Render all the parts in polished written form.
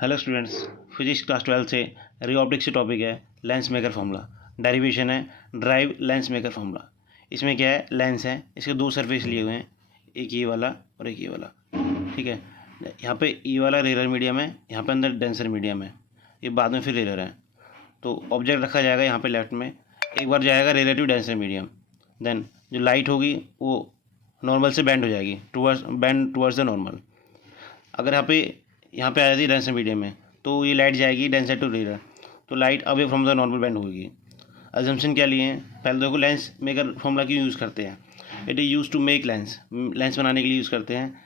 Hello students, physics class 12 से ray optics से topic है लेंस मेकर फॉर्मूला। डेरिवेशन है ड्राइव लेंस मेकर फॉर्मूला। इसमें क्या है, लेंस है, इसके दो सरफेस लिए हुए हैं, एक ये वाला और एक ये वाला। ठीक है, यहाँ पे ये वाला रेलर मीडियम है, यहाँ पे अंदर डेंसर मीडियम है, ये बाद में फिर रेलर है। तो ऑब्जेक्ट रखा जाएगा यहाँ पे लेफ्ट में, एक बार जाएगा रिलेटिव डेंसर मीडियम, देन जो लाइट होगी वो नॉर्मल से बेंड हो जाएगी, टूवर्ड्स द नॉर्मल। अगर यहाँ पे आ जाती है डेंसर मीडियम में, तो ये लाइट जाएगी डेंसर टू रेलर, तो light away from the normal bend होगी। अजम्पशन क्या लिए हैं, पहले देखो लेंस मेकर फॉर्मूला क्यों यूज़ करते हैं। It is use to make lens बनाने के लिए यूज़ करते हैं।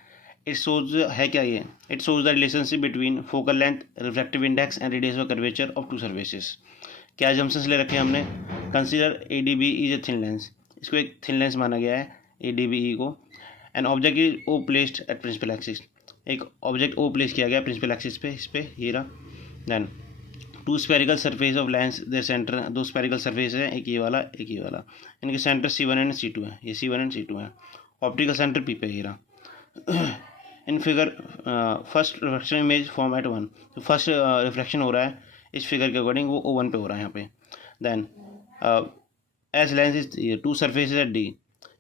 इट शोज है क्या ये, it shows the relationship between focal length, refractive index and radius of curvature of two surfaces. क्या एजम्पशंस ले रखे हैं हमने, consider A D B is a thin lens, इसको एक थिन लेंस माना गया है ए डी बी ई को। An object is O placed at principal axis, एक ऑब्जेक्ट ओ प्लेस किया गया प्रिंसिपल एक्सिस पे, इस पे ये रहा। Then two spherical surface of lens their centre, दो स्पेरिकल सरफेस है, एक ये वाला एक ये वाला, इनके सेंटर C1 एंड C2 है, ये C1 एंड C2 है। ऑप्टिकल सेंटर P पे ये रहा। In figure first reflection image form at 1, तो फर्स्ट रिफ्लेक्शन हो रहा है इस फिगर के अकॉर्डिंग, वो O1 पे हो रहा है यहाँ पे। Then as lens is two surface at D,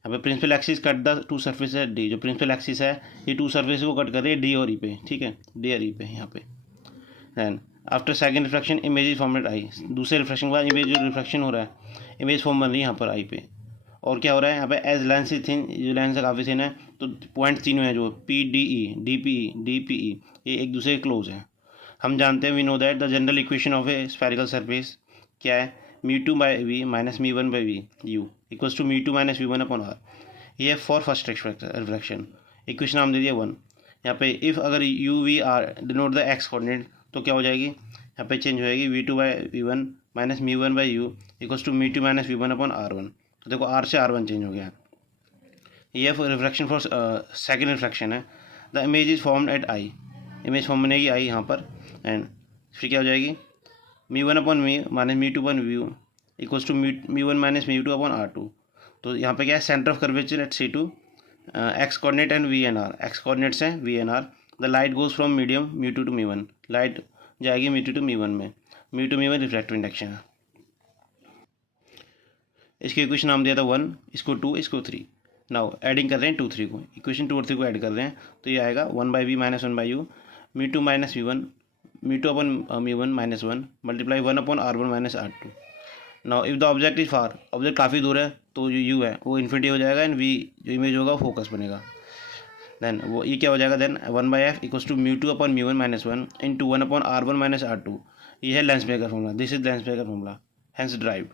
यहाँ पे principal axis cut the two surface at D, जो प्रिंसिपल एक्सिस है ये टू सर्फेस को कट कर रही है D और E पे, ठीक है, D और E पे यहाँ पे। Then after second reflection image is form at I, दूसरे रिफ्लेक्शन के बाद इमेज जो रिफ्लेक्शन हो रहा है इमेज फॉर्म बन रही है यहाँ पर I पे। और क्या हो रहा है यहाँ पे, एज लेंस इज थिन, जो लेंस है काफ़ी थिन है, तो पॉइंट तीनों है जो PDE, DPE, DPE, ये एक दूसरे के क्लोज है। हम जानते हैं, we know that the general equation of a spherical surface क्या है, μ2/v minus μ1/v u equals to μ2 minus v1 upon r। ये है फॉर फर्स्ट रिफ्लेक्शन, इक्वेशन नाम दे दिया 1। यहाँ पे इफ़ अगर u/v/r denote the x coordinate, तो क्या हो जाएगी, यहाँ पे चेंज हो जाएगी v2/v1 minus μ1/u equals to μ2 minus v1 upon r1। तो देखो r से r1 चेंज हो गया। ये रिफ्लेक्शन फॉर सेकेंड रिफ्लेक्शन है। The image is form at I, image form बनेगी I यहाँ पर, एंड फिर क्या हो जाएगी, μ1 अपॉन मी minus μ2 upon v equals to μ1 minus μ2 upon r2। तो यहाँ पे क्या है, centre of curvature at C2, x coordinate and v and r, x coordinates हैं v and r। The light goes from medium μ2 to μ1, light जाएगी μ2 to μ1 में, μ2 μ1 refractive index है। इसकी इक्वेशन नाम दिया था 1, इसको 2, इसको 3। नाउ एडिंग कर रहे हैं 2 3 को, इक्वेशन 2 और 3 को ऐड कर रहे हैं, तो ये आएगा 1/v minus 1/u, μ2 minus v1, μ2 upon μ1 minus 1 multiply 1 upon r1 minus r2। Now if the object is far, object काफ़ी दूर है, तो जो u है वो इन्फिनिटी हो जाएगा, एंड v जो इमेज होगा फोकस बनेगा। देन वो ये क्या हो जाएगा, then 1/f equals to μ2 upon μ1 minus 1 into 1 upon r1 minus r2। ये है lens maker formula, this is lens maker formula, hence derived.